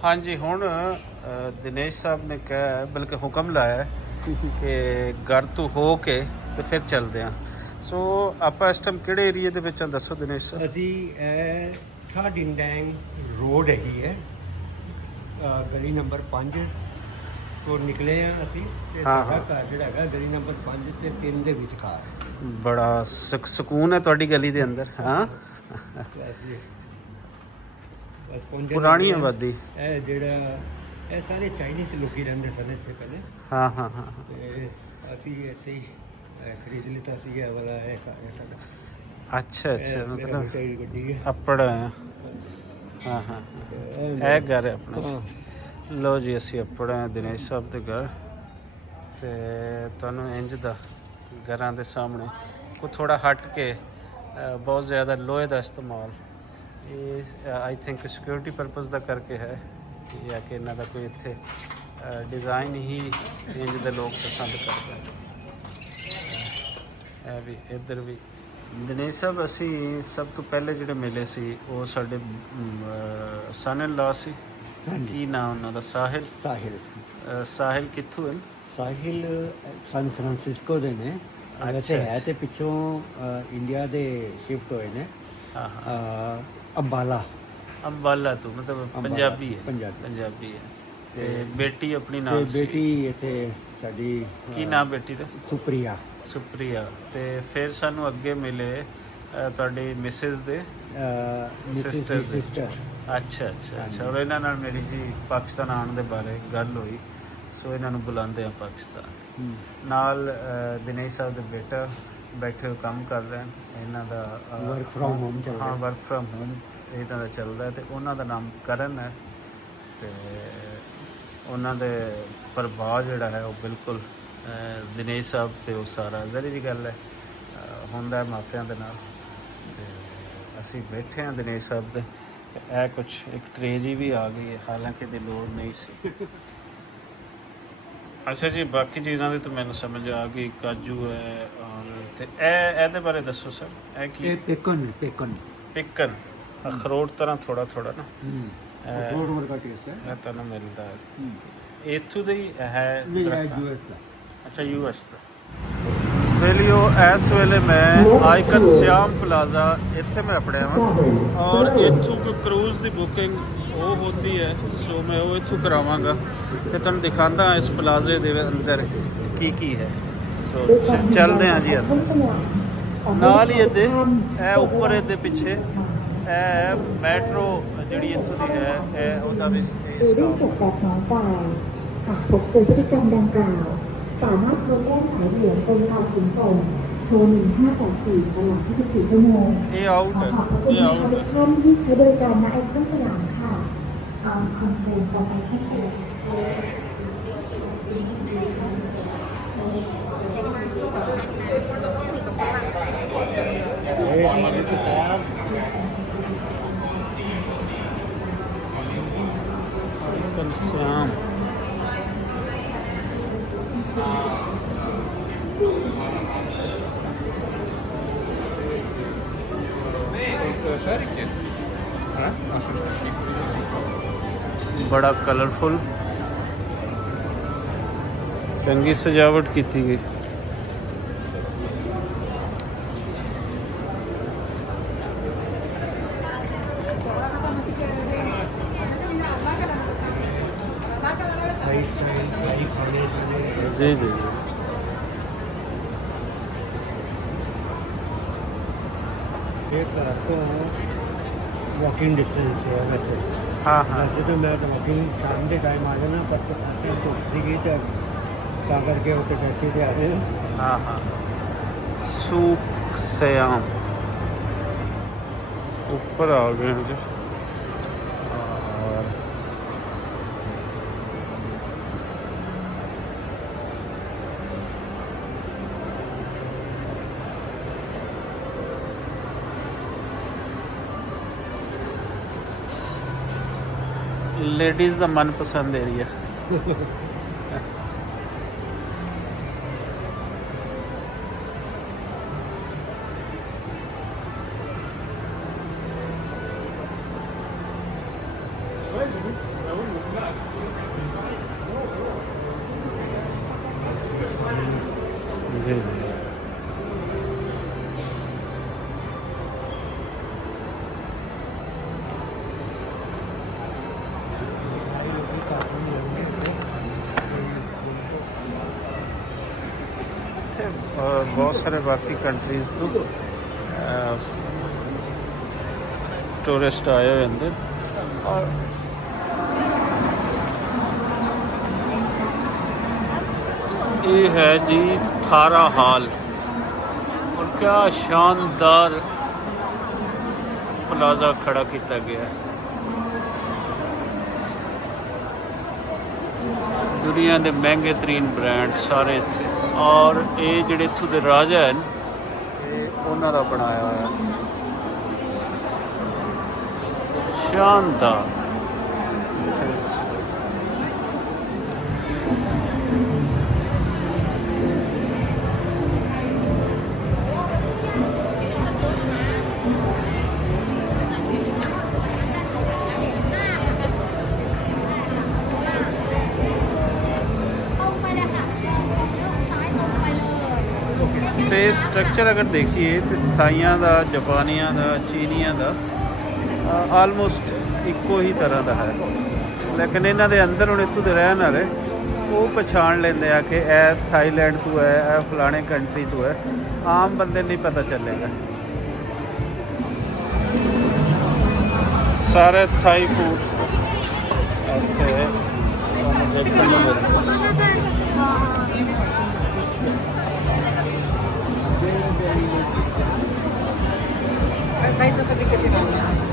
हाँ जी हुण दिनेश साहब ने कहा बल्कि हुक्म लाया कि घर तो हो के तो फिर चलते हैं। सो आप इस टाइम किहड़े एरिए दे विच आ दसो दिनेश साहब। ਅਸੀਂ ਠਾ ਡਿੰਡੈਂਗ ਰੋਡ ਹੈਗੀ ਹੈ ਗਲੀ ਨੰਬਰ 5 ਤੋਂ ਨਿਕਲੇ ਆ ਅਸੀਂ ਤੇ ਹਾਂ, ਸਾਡਾ ਹਾਂ। ਘਰ ਜਿਹੜਾ ਹੈਗਾ ਗਲੀ ਨੰਬਰ 5 ਤੇ 3 ਦੇ ਵਿਚਕਾਰ ਹੈ। बड़ा ਸਕੂਨ ਹੈ ਤੁਹਾਡੀ ਗਲੀ ਦੇ ਅੰਦਰ। ਹਾਂ ਤੇ ਅਸੀਂ ਬਸ ਪਹੁੰਚੇ ਪੁਰਾਣੀ ਹਾਂ। ਆਬਾਦੀ। ਇਹ ਜਿਹੜਾ ਇਹ ਸਾਰੇ ਚਾਈਨੀਜ਼ ਲੋਕੀ ਰਹਿੰਦੇ ਸਨ ਇੱਥੇ ਪਹਿਲੇ ਹਾਂ ਹਾਂ ਹਾਂ ਤੇ ਅਸੀਂ ਐਸੇ ਹੀ ਖਰੀਦ ਲਿੱਤਾ ਸੀ ਇਹ ਵਾਲਾ ਇਹ ਸਾਡਾ ਅੱਛਾ ਅੱਛਾ ਮੇਰਾ ਮਤਲਬ ਬੇਟਾ ਦੀ ਗੱਡੀ ਹੈ। ਆਪੜ ਹੈ। ਹਾਂ ਹਾਂ ਇਹ ਘਰ ਹੈ ਆਪਣਾ। ਲਓ ਜੀ ਅਸੀਂ ਆਪੜ ਹੈ ਦਿਨੇਸ਼ ਸਾਹਿਬ ਦੇ ਘਰ ਤੇ ਤੁਹਾਨੂੰ ਇੰਜ ਦਾ ਘਰਾਂ ਦੇ ਸਾਹਮਣੇ ਕੋ ਥੋੜਾ ਹਟ ਕੇ ਬਹੁਤ ਜ਼ਿਆਦਾ ਲੋਹੇ ਦਾ ਇਸਤੇਮਾਲ ਇਹ ਆਈ ਥਿੰਕ ਸਿਕਿਉਰਿਟੀ ਪਰਪਸ ਦਾ ਕਰਕੇ ਹੈ ਜਾਂ ਕਿ ਇਹਨਾਂ ਦਾ ਕੋਈ ਇੱਥੇ ਡਿਜ਼ਾਈਨ ਹੀ ਇੰਜ ਦੇ ਲੋਕ ਪਸੰਦ ਕਰਦੇ ਨੇ। ਇਹ ਵੀ ਇੱਧਰ ਵੀ ਦਿਨੇਸ਼ ਸਾਹਿਬ ਅਸੀਂ ਸਭ ਤੋਂ ਪਹਿਲੇ ਜਿਹੜੇ ਮਿਲੇ ਸੀ ਉਹ ਸਾਡੇ ਸਨ ਇਨ ਲਾ ਸੀ। ਕੀ ਨਾਮ ਉਹਨਾਂ ਦਾ? ਸਾਹਿਲ। ਸਾਹਿਲ ਕਿੱਥੋਂ ਹੈ? ਸਾਹਿਲ ਸਨ ਫਰਾਂਸਿਸਕੋ ਦੇ ਨੇ ਵੈਸੇ ਹੈ ਤੇ ਪਿੱਛੋਂ ਇੰਡੀਆ ਦੇ ਸ਼ਿਫਟ ਹੋਏ ਨੇ। ਹਾਂ ਹਾਂ ਅੰਬਾਲਾ ਤੋਂ ਮਤਲਬ ਪੰਜਾਬੀ ਹੈ। ਪੰਜਾਬੀ ਹੈ ਤੇ ਬੇਟੀ ਆਪਣੀ ਨਾਲ ਸੀ। ਬੇਟੀ ਇੱਥੇ ਸਾਡੀ ਕੀ ਨਾਮ ਬੇਟੀ ਦਾ? ਸੁਪਰੀਆ ਤੇ ਫਿਰ ਸਾਨੂੰ ਅੱਗੇ ਮਿਲੇ ਤੁਹਾਡੀ ਮਿਸਿਸ ਦੇ ਸਿਸਟਰ। ਅੱਛਾ ਔਰ ਇਹਨਾਂ ਨਾਲ ਮੇਰੀ ਜੀ ਪਾਕਿਸਤਾਨ ਆਉਣ ਦੇ ਬਾਰੇ ਗੱਲ ਹੋਈ। ਸੋ ਇਹਨਾਂ ਨੂੰ ਬੁਲਾਉਂਦੇ ਆ ਪਾਕਿਸਤਾਨ। ਨਾਲ ਦਿਨੇਸ਼ ਸਾਹਿਬ ਦੇ ਬੇਟਾ ਬੈਠੇ ਹੋਏ ਕੰਮ ਕਰ ਰਹੇ ਹਨ। ਇਹਨਾਂ ਦਾ ਵਰਕ ਫਰੋਮ ਹੋਮ ਚੱਲ ਰਿਹਾ। ਵਰਕ ਫਰੋਮ ਹੋਮ ਇਹਨਾਂ ਦਾ ਚੱਲਦਾ ਤੇ ਉਹਨਾਂ ਦਾ ਨਾਮ ਕਰਨ ਹੈ ਤੇ ਉਹਨਾਂ ਦੇ ਪ੍ਰਭਾਵ ਜਿਹੜਾ ਹੈ ਉਹ ਬਿਲਕੁਲ ਦਿਨੇਸ਼ ਸਾਹਿਬ ਤੇ ਉਹ ਸਾਰਾ ਜ਼ਰੀ ਜੀ ਗੱਲ ਹੈ ਹੁੰਦਾ ਮਾਪਿਆਂ ਦੇ ਨਾਲ। ਤੇ ਅਸੀਂ ਬੈਠੇ ਹਾਂ ਦਿਨੇਸ਼ ਸਾਹਿਬ ਦੇ ਤੇ ਇਹ ਕੁਛ ਇੱਕ ਟਰੇ ਜੀ ਵੀ ਆ ਗਈ ਹੈ ਹਾਲਾਂਕਿ ਦੀ ਲੋੜ ਨਹੀਂ ਸੀ। ਅੱਛਾ ਜੀ ਬਾਕੀ ਚੀਜ਼ਾਂ ਦੀ ਤਾਂ ਮੈਨੂੰ ਸਮਝ ਆ ਗਈ। ਕਾਜੂ ਹੈ ਔਰ ਤੇ ਇਹਦੇ ਬਾਰੇ ਦੱਸੋ ਸਰ। ਇਹ ਕੀ? ਪਿਕਨ ਅਖਰੋਟ ਤਰ੍ਹਾਂ ਥੋੜਾ ਨਾ ਅਖਰੋਟ ਵਰਗਾ ਟੇਸਟ ਹੈ। ਇਹ ਤੁਹਾਨੂੰ ਮਿਲਦਾ ਹੈ ਇੱਥੋਂ ਦਾ ਹੀ ਹੈ? ਯੂਐਸ ਦਾ। ਅੱਛਾ ਯੂਐਸ ਦਾ। ਵੇਲੀਓ ਇਸ ਵੇਲੇ ਮੈਂ ਆਈਕਨ ਸਿਆਮ ਪਲਾਜ਼ਾ ਇੱਥੇ ਮੈਂ ਆਪੜਿਆ ਵਾਂ ਔਰ ਇੱਥੋਂ ਕੋਈ ਕਰੂਜ਼ ਦੀ ਬੁਕਿੰਗ ਉਹ ਹੁੰਦੀ ਹੈ। ਸੋ ਮੈਂ ਉਹ ਇੱਥੋਂ ਕਰਾਵਾਂਗਾ ਤੇ ਤੁਹਾਨੂੰ ਦਿਖਾਉਂਦਾ ਇਸ ਪਲਾਜ਼ੇ ਦੇ ਅੰਦਰ ਕੀ ਹੈ। ਸੋ ਚੱਲਦੇ ਹਾਂ ਜੀ ਅੰਦਰ। ਨਾਲ ਹੀ ਇਹਦੇ ਇਹ ਉੱਪਰ ਇਹਦੇ ਪਿੱਛੇ ਇਹ ਮੈਟਰੋ ਜਿਹੜੀ ਇੱਥੋਂ ਦੀ ਹੈ ਇਹ ਉਹਦਾ ਵੀ ਸਟਾਪ สามารถโทรแจ้งสายด่วนกรมการขนส่งโทร1584ตลอด24ชั่วโมง ਇਹ ਆਊਟ ਹੈ।ขอบคุณ ਇਹ ਆਊਟ ทุ ਹੈ กท่านที่ใช้บริการณไอคอนสยามค่ะคอนเซ็ปต์ของไอคอนสยาม ਆਈਕਨ ਸਿਆਮ बड़ा कलरफुल चंगी सजावट की गई। जी जी जी घर तो वॉकिंग डिस्टेंस है वैसे। हाँ वैसे तो मैं वॉकिंग शाम के टाइम आ जाना पर इस टाइम तो सीगी तो करके वो टैक्सी से आ रहे हैं। हाँ सूक सयाम ऊपर आ गए हैं जी। और लेडीज़ का मनपसंद एरिया चाइनीज। जी जी। बहुत सारे बाकी कंट्रीज तो टूरिस्ट आए हुए होंगे और ये है जी थारा हाल और क्या शानदार प्लाजा खड़ा किया गया है। दुनिया के महंगे तरीन ब्रांड सारे इत्थे और ये जिहड़े इत्थों दे राजा हैं ये उन्हां दा बनाया होया शानदार। ਤੇ ਸਟਰਕਚਰ ਅਗਰ ਦੇਖੀਏ ਤੇ ਥਾਈਆਂ ਦਾ, ਜਾਪਾਨੀਆਂ ਦਾ, ਚੀਨੀਆਂ ਦਾ ਆਲਮੋਸਟ ਇੱਕੋ ਹੀ ਤਰ੍ਹਾਂ ਦਾ ਹੈ, ਲੇਕਿਨ ਇਹਨਾਂ ਦੇ ਅੰਦਰ ਹੁਣ ਇੱਥੋਂ ਦੇ ਰਹਿਣ ਵਾਲੇ ਉਹ ਪਛਾਣ ਲੈਂਦੇ ਆ ਕਿ ਇਹ ਥਾਈਲੈਂਡ ਤੋਂ ਹੈ, ਇਹ ਫਲਾਣੇ ਕੰਟਰੀ ਤੋਂ ਹੈ। ਆਮ ਬੰਦੇ ਨਹੀਂ ਪਤਾ ਚੱਲੇਗਾ। ਸਾਰੇ ਥਾਈ ਫੂਡ ਇੱਥੇ ਤੁਹਾਨੂੰ ਦੇਖਣ ਨੂੰ ਮਿਲਦੇ। Kahit nasa big kasi namin.